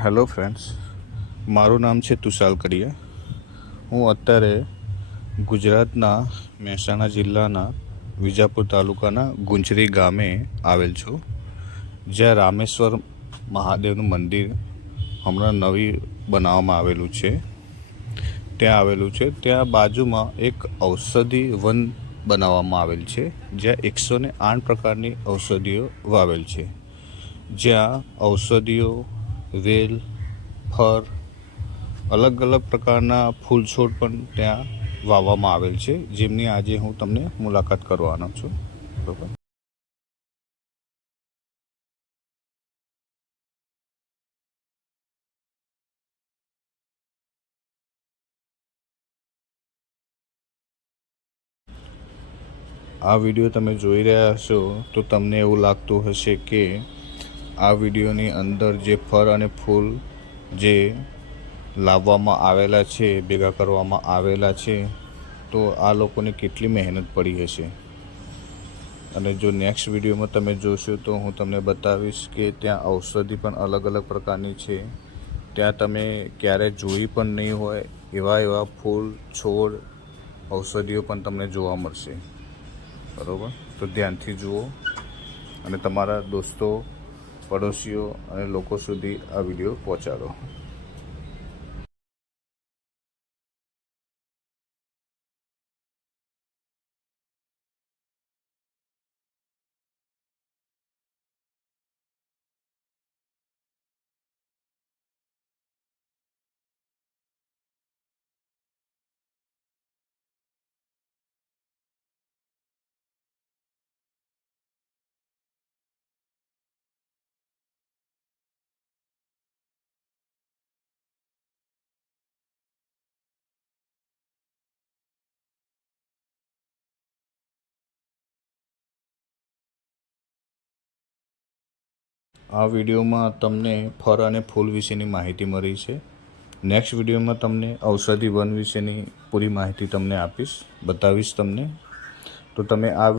Hello friends, મારું નામ છે તુષાલ કડિયા. હું અત્યારે ગુજરાતના મહેસાણા જિલ્લાના વિજાપુર તાલુકાના ગુંજરી ગામે આવેલ છું, જ્યાં રામેશ્વર મહાદેવનું મંદિર હમણાં નવી બનાવવામાં આવેલું છે. ત્યાં બાજુમાં એક ઔષધિ વન બનાવવામાં આવેલ છે, જ્યાં 108 પ્રકારની ઔષધિઓ વાવેલ છે. જ્યાં ઔષધિઓ, વેલ, ફર, અલગ અલગ પ્રકારના ફૂલ છોડ પણ ત્યાં વાવવામાં આવેલ છે, જેમની આજે હું તમને મુલાકાત કરવાનો છું. બરાબર. આ વિડીયો તમે જોઈ રહ્યા હશો તો તમને એવું લાગતું હશે કે આ વિડીયોની અંદર જે ફળ અને ફૂલ જે લાવવામાં આવેલા છે, ભેગા કરવામાં આવેલા છે, તો આ લોકોને કેટલી મહેનત પડી હશે. અને જો નેક્સ્ટ વિડીયોમાં તમે જોશો તો હું તમને બતાવીશ કે ત્યાં ઔષધિ પણ અલગ અલગ પ્રકારની છે. ત્યાં તમે ક્યારે જોઈ પણ નહીં હોય એવા ફૂલ, છોડ, ઔષધિઓ પણ તમને જોવા મળશે. બરાબર. તો ધ્યાનથી જુઓ અને તમારા દોસ્તો, પડોશીઓ અને લોકો સુધી આ વિડીયો પહોંચાડો. આ વિડીયોમાં તમને ફળ અને ફૂલ વિશેની માહિતી મળી છે. નેક્સ્ટ વિડીયોમાં તમને ઔષધિ વન વિશેની પૂરી માહિતી તમને આપીશ, બતાવીશ તમને. તો તમે આ